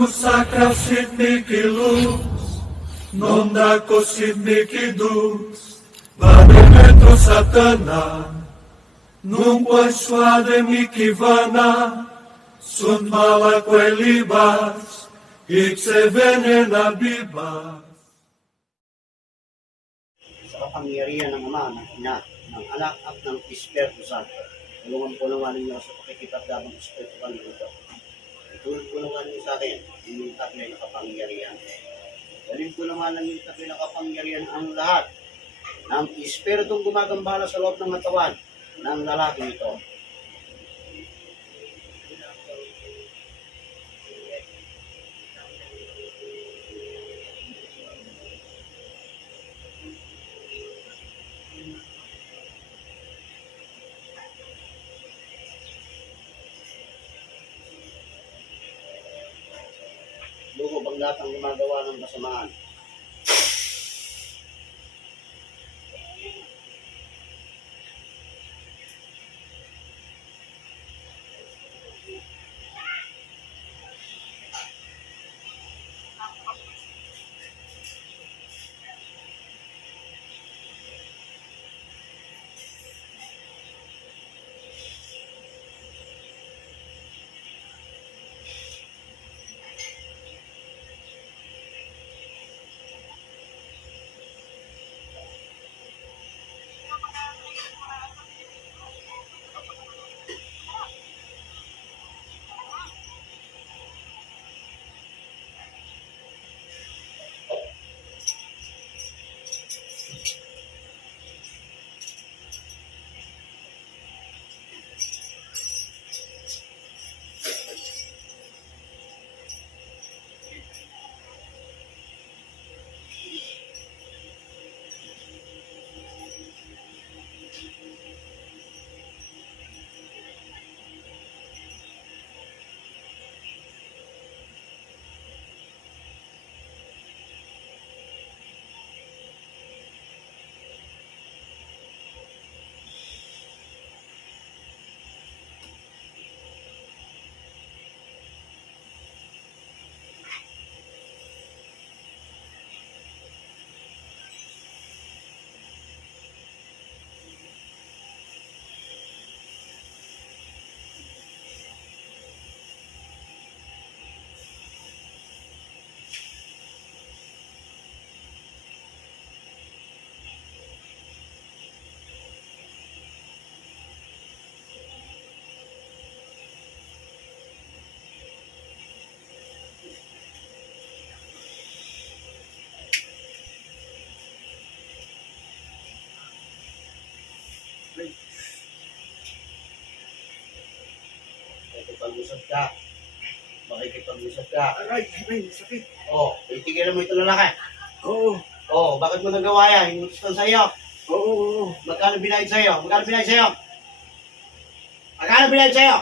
Sacra Sidniki Luz, non da Sidniki Dus, Vademetro Satana, nunque suade mikivana, sunt mala libas, ikse venena bibas. Sa kapangyarihan ng Ama, ng Ina, ng Anak at ng Espiritu Santo. Tulungan po naman ninyo sa pakikipagdamang Espiritu Santo. Tulungan po naman ninyo sa akin, inyong taglay na kapangyarihan. Dalhin po naman ng inyong taglay na kapangyarihan ang lahat ng Espiritong gumagambala sa loob ng katawan ng lalaki ito. Lugob ang lahat ng gumagawa ng kasamaan. Makikipag-usap ka. Makikipag-usap ka. Aray, sakit. Oh, itigilan mo ito lalaki. Oo, Oh, bakit mo nagawa yan? Inutusan sa iyo. oo. Magkano binayad sa iyo? Magkano binayad sa iyo? Magkano binayad sa iyo?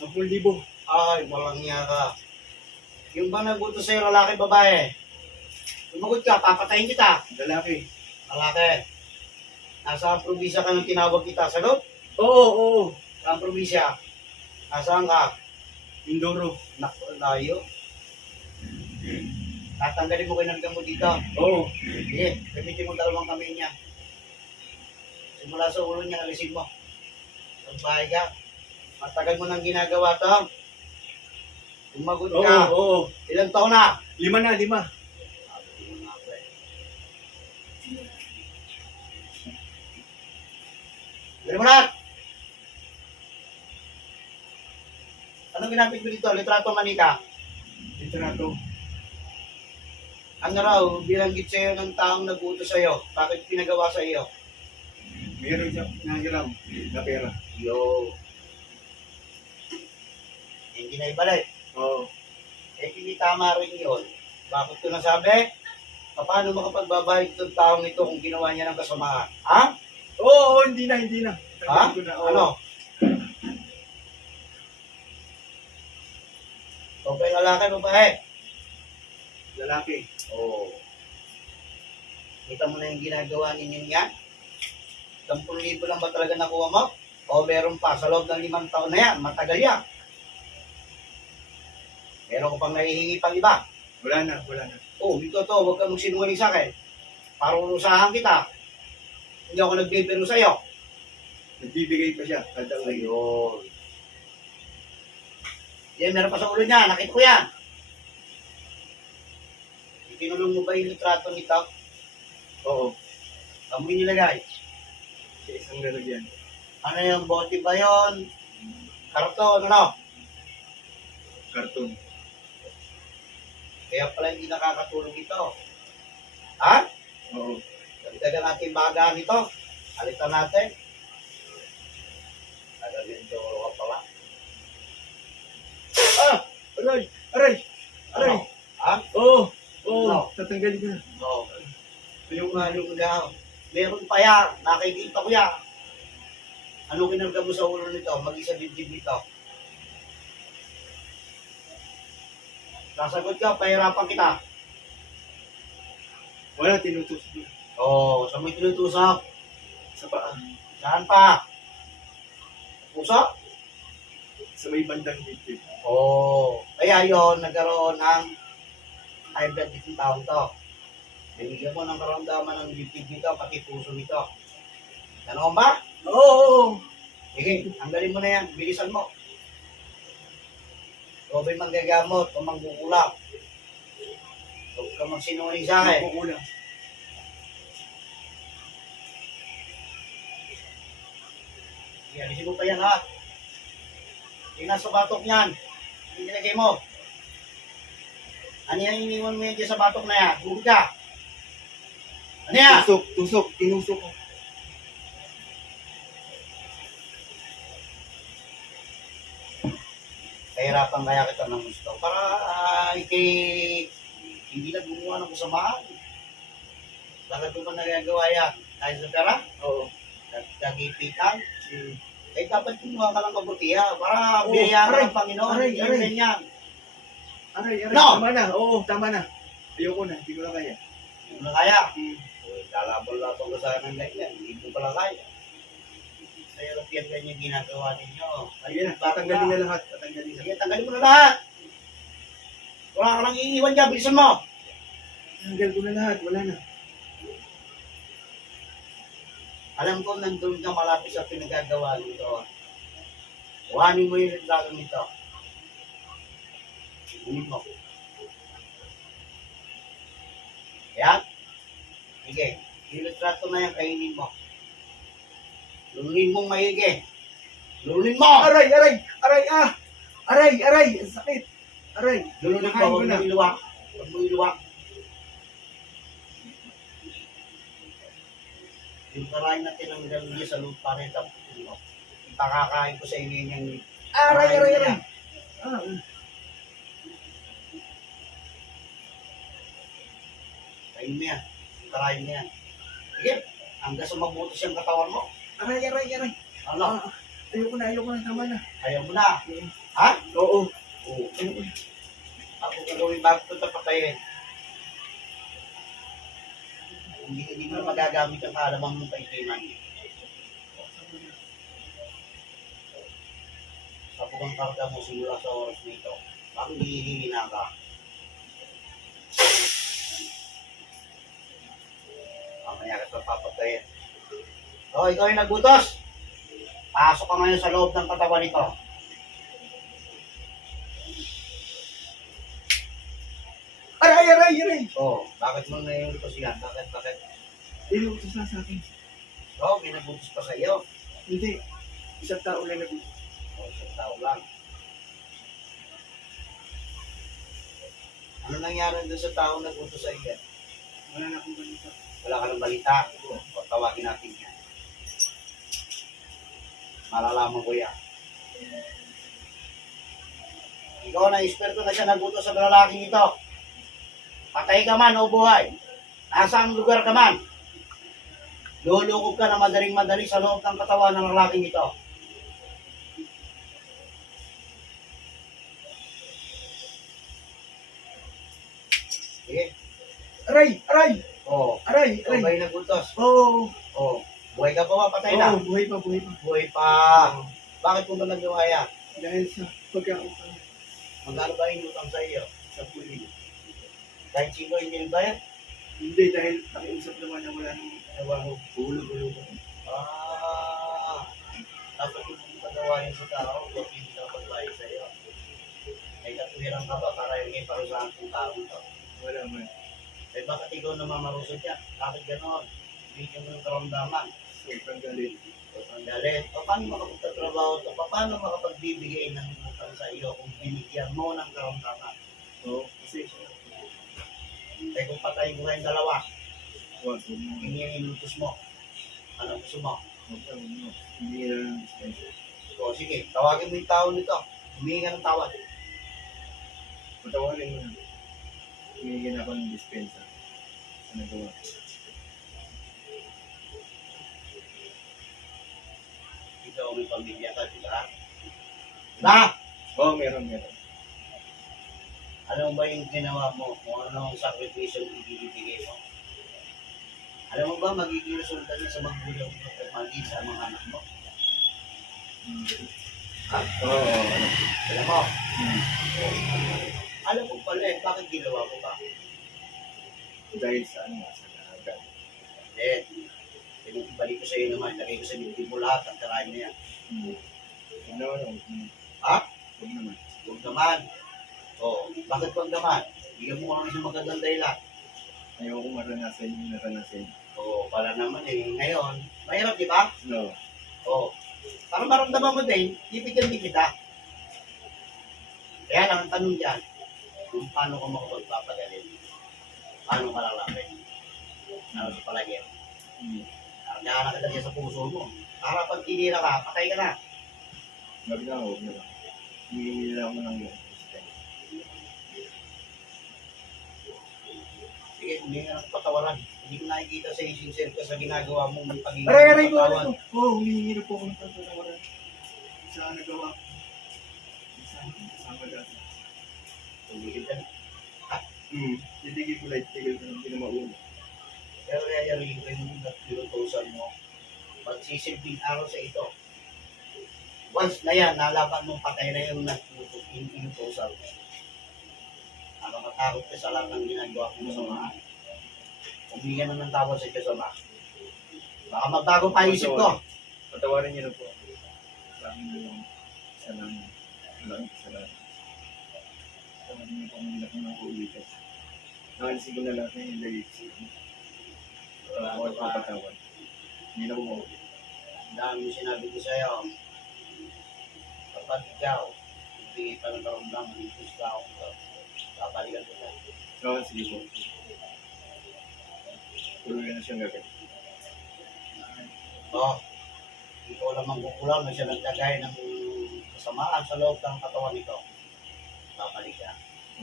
10,000. Ay, walang niya ka. Yung ba nagutos sa iyo, lalaki, babae? Sumagot ka, papatayin kita. Lalaki. Lalaki. Nasa probinsya ka nang tinawag kita. Sagot? Oo. Saan probinsya? Nasaan ka? Mindoro. Naku, layo. Tatanggalin mo kayo mo dito. Oo. Sige, gamitin mo dalawang kamay niya. Simula sa ulo niya, alisin mo. Magbahay ka. Matagal mo nang ginagawa to. Umagot ka. Oo. Ilang taon na? 5 na, 5. Gano'n mo lahat. Anong ginamit mo dito? Litrato manika. Litrato. Ano raw, bilanggit sa'yo ng taong nag-utos sa'yo. Bakit pinagawa sa iyo? Meron siya nangiram na pera. Yo. Hindi na ibalik. Oo. Eh, hindi tama rin yun. Bakit ko nasabi? Paano makapagbabayad itong taong ito kung ginawa niya ng kasamaan? Ha? Oo, hindi na. Ha? Tanggalin ko na. Oo. Ano? Okay, lalaki, babae. Lalaki. Oo. Kita mo na yung ginagawa ninyo niya? 10,000 lang ba talaga nakuha mo? O meron pa sa loob ng 5 taon na yan? Matagal yan. Meron ko pang nahihingi pang iba. Wala na, wala na. Oh, dito to, huwag kang magsinungaling sa akin. Para urusahan kita. Hindi ako nagbibiro sa'yo. Nagbibigay pa siya. Kada uwi. Ayun. Yan, meron pa sa ulo niya. Nakita ko yan. Itinulong mo ba yung litrato nito? Oo. Kamu nilagay. Sa isang lalagyan. Ano yung bote ba yun? Karton, ano? Karton. Kaya pala hindi nakakatulong ito. Ha? Oo. Dagdagan natin bagaan ito. Alitan natin. Talagang doro ka pala. Ah! Aray! Aray! Aray! Ano? Ha? Oo! Oo! Ano? Tatanggalin ko na. Oo. Yung daw. Meron pa yan. Nakikita ko yan. Ano kinarga mo sa ulo nito? Mag-isa dibdib nito. Nasagot ka, pahirapan kita. Wala, tinutusok na. Oo, sa may tinutusok. Sa paa. Saan pa? Puso? Sa may bandang dibdib. Oo. Kaya yon nagkaroon ng high blood itong taong to. Binigyan mo ng karamdaman ng dibdib nito, pati puso nito. Ganoon ba? Oo! Sige, tanggalin mo na yan. Bilisan mo. Ikaw ba'y manggagamot o manggukulap? Huwag ka magsinungaling sa akin. Kukulang. Alisin mo pa yan lahat. Yung nasa batok niyan. Yung nilagay mo. Ano yan iniwan mo yan dyan sa batok na yan? Huwag ka. Ano yan? Tusok! Tusok! Tinusok ko. Kahirapan kaya kita ng gusto. Para hindi na gumawa ng kasamaan. Bakit mo ba nagagawa yan? Dahil sa pera? Oo. Kagipitan? Hmm. Eh, dapat kumuha ka ng kabutihan para Oo, biyayaan aray, ng Panginoon. aray, Hindi aray. ganyan. Aray! Aray! No! Tama na! Oo! Tama na! Ayoko na. Hindi ko na kaya. Hindi mo na kaya. Hmm. Lalabal-labal ko sana ng ganyan. Hindi ko pala kaya. Kaya lang yan ganyan ginagawa ninyo. Ayun na. Tatanggalin na lahat. Tatanggalin na. Sige, tanggalin mo na lahat. Wala ka lang iiwan dyan. Bilisan mo. Tanggal ko na lahat. Wala na. Alam ko nandun ka malapit sa pinagagawa nito. Kuhanin mo yung litrato nito. Kunin mo. Yan. Sige. Yung litrato na yan, kainin mo. Lulunin mong maigi. Lulunin mo! Aray! Aray! Aray! Ah! Aray! Aray! Ang sakit! Aray! Lulunin Nakain mo, ko huwag na. mo iluwa. Huwag mo iluwa. Yung karain na tinanggal niya sa lupa rin. Ipakakain ko sa inyo yung Aray! karain Aray! niya. Aray! Ah! Kain mo yan. Karain mo yan. Sige. Hanggang sa mabuto siyang katawan mo. Aray! Aray! Aray! Ano? Ah! Ayoko na! Ayoko na! Tama na! Ayaw mo na. Ha? Oo! Oo. Ayoko na! Ako gagawin bago ito patayin. Hindi mo na magagamit ang kaalaman mong kaibigan. Kapag ang karga mo simula sa oras nito, bakit hihihina ka? Mamaya ka sa papatayin. So, ikaw yung nagbutos. Pasok ka ngayon sa loob ng katawan nito. Aray! Aray! Aray! Oh, bakit mo na yung utos yan? Bakit? Inuutos na sa akin. Oh, may nagbutos pa sa iyo. Hindi. Isang tao lang nag Oh, isang tao lang. Ano nangyari doon sa tao nagbutos sa iyo? Wala na akong balita. Wala ka ng balita. O, tawagin natin yan. Malalaman ko yan. Ikaw na, eksperto na siya nagbutos sa lalaking ito. Patay ka man o buhay. Nasaan lugar ka man. Lulukob ka na madaling-madali sa loob ng katawan ng lalaking ito. Sige. Aray! Aray! Oo. Aray! Ikaw Aray! ba yung nagbutos? Oo! Oo. Buhay ka pa ba? Patay na? Oo! Buhay pa! Buhay pa! Buhay pa. Bakit mo ba nagawa yan? Dahil sa pagkakaupa. Magkano ba yung utang sa iyo? Sa puli. Kahit sino hindi nagbayad? Hindi, dahil pakiusap naman na wala nang trabaho. Hulog-hulog ako. Dapat yung pagawain sa tao, huwag hindi ka pagbayad sa iyo. May katwiran ka ba para yung iparusahan kong tao ito? Wala man. Eh bakit ikaw namamarusot yan? Bakit gano'n? Bigyan mo ng karamdaman. Sobrang galit. Ang galit. Paano makapagtatrabaho ito? Paano makapagbibigay ng utang sa iyo kung binigyan mo ng karamdaman? Oo, kasi Eh kung patay mo kayong dalawa, wag mo. hindi yung inutos mo. Ano gusto mo? Hindi nila ng dispensa. O sige, tawagin mo yung tao nito. Humingi ka ng tawad. Patawarin mo na. Hinigyan ako ng dispensa. Sa nagawa. Ikaw may pamilya ka, di ba? Na! Oo, meron. Alam mo ba yung ginawa mo? Kung anong sakripisyo yung ibibigay mo? Alam mo ba magiging resulta niya sa magulang mo at magiging sa mga anak mo? Ha? Oo. Alam mo? Hmm. Alam mo pala eh, bakit ginawa ko ba? Dahil sa ano, sa lahat. Eh, pinag-ibalik ko sa iyo naman, lagay ko sa dibdib mo lahat, ang karahin niya. No. Ha? Huwag naman. Huwag naman. O, bakit huwag naman? Bigyan mo kami sa magandang dahilan. Ayoko maranasan yung naranasan. O, pala naman eh. Ngayon, mahirap di ba? No. O, para maramdaman mo din, bibigyan din kita. Kaya lang ang tanong dyan, kung paano ka makapagpapagaling. Paano ka lalapin? Ano sa palagay? Nakahanap ka talaga sa puso mo. Para pag tinira ka, patay ka na. Huwag na. Hindi nila ako ng dispensa. Sige, hindi nga ng patawaran. Hindi ko nakikita sa sincere ka sa ginagawa mong pagiging Aray ko. patawan. Oo, humihingi po ako ng pagpatawaran. Sa nagawa. Sa dati. Tumigil ka na. Titigil ko lang, tigil ko ng pinamaulo. Pero yayariin ko yung tinutusan mo. Magsisilbing araw sa ito. Once na yan, nalaban mong patay na yung tinutusan mo. Nakakatakot ka sa lahat ng ginagawa mo sa mga. Humingan na ng tawad sa Diyos Ama. Baka magbago pa isip ko. Patawarin niyo na po. Sa akin na lang. Salamat. Patawarin niyo po kung hindi na po ulitin. Nakalisin ko na lahat na yung lyrics. Ako at papatawad. Hindi na po mo. Ang dami sinabi ko sa'yo. Kapag ikaw, hindi ka ng karamdaman, hindi ka ako. Babalikan kita. Oo, sige po. Tuloy na siyang gagawin. Oh, ikaw lamang kukulang na siya naglagay ng kasamaan sa loob ng katawan nito. Babalik ka.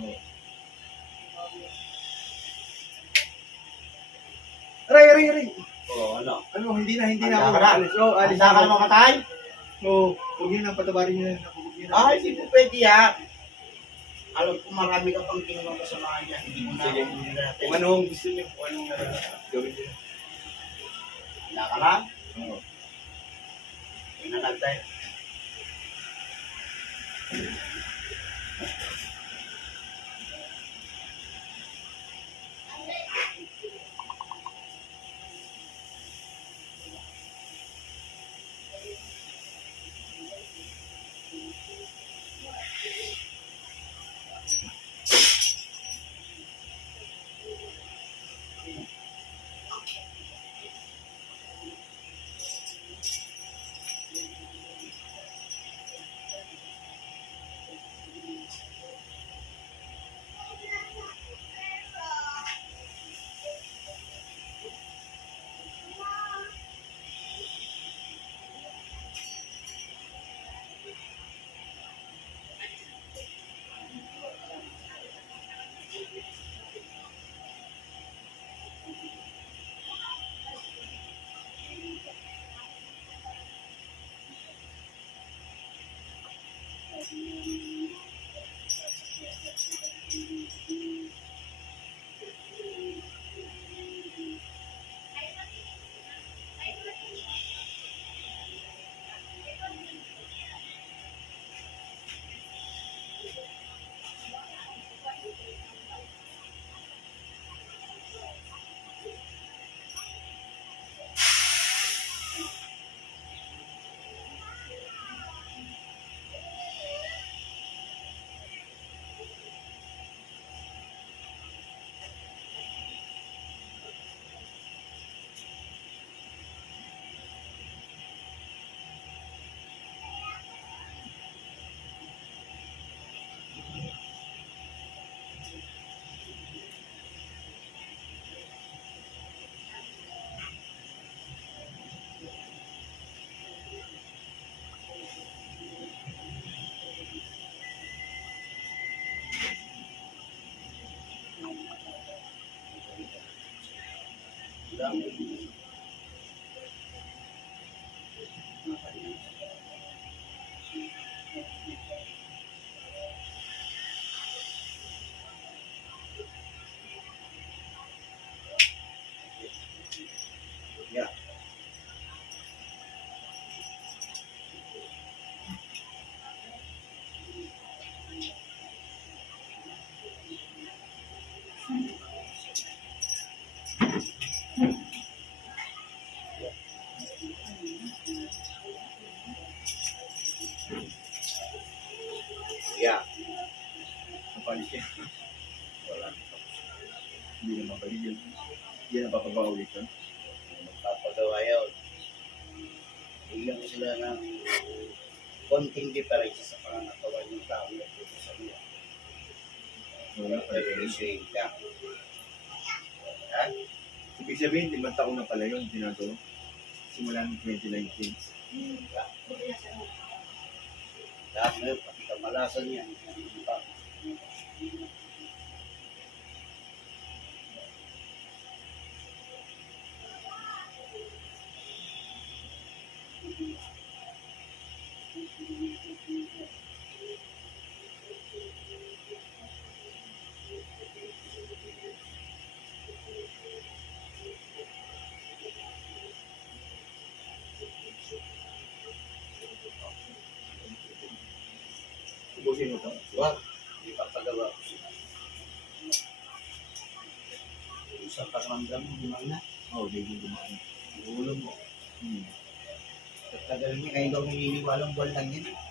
Oo. Aray! Oo, ano? Ano, hindi na Handa ako. ka na? Alis. Oo, alis Handa ka na mamatay? Oo, huwag yun na, patawarin niyo na. Huwag yun na. Ah, hindi po pwede yan. Alam ko marami ka pang ginawang kasamaan niya. Hindi mo na Sige. hindi natin. Kung ano ang gusto niyo, kung anong gawin niyo. Handa ka na? Oo. Tingnan natin. lang. Yeah. Yeah. Kapalit siya. Wala. Hindi na mabalik yun. Hindi na papabawi ka. Magpapagawa yun. Bigyan ko sila ng konting difference sa pangangatawan ng tao na dito sa mga. Wala pa rin. Nag-issue ka. Ha? Ibig sabihin, 5 taon na pala yun, ginagawa. Simula ng 2019. Lahat na yun, pati kamalasan yan. Ubusin mo ito. Wag, hindi papagawa ko sila. Sa pakiramdam mo, gumana. Oo, di mo gumawa. Ulo mo. Hmm. Tagal niya, kayo daw naniniwalang buwan lang yan.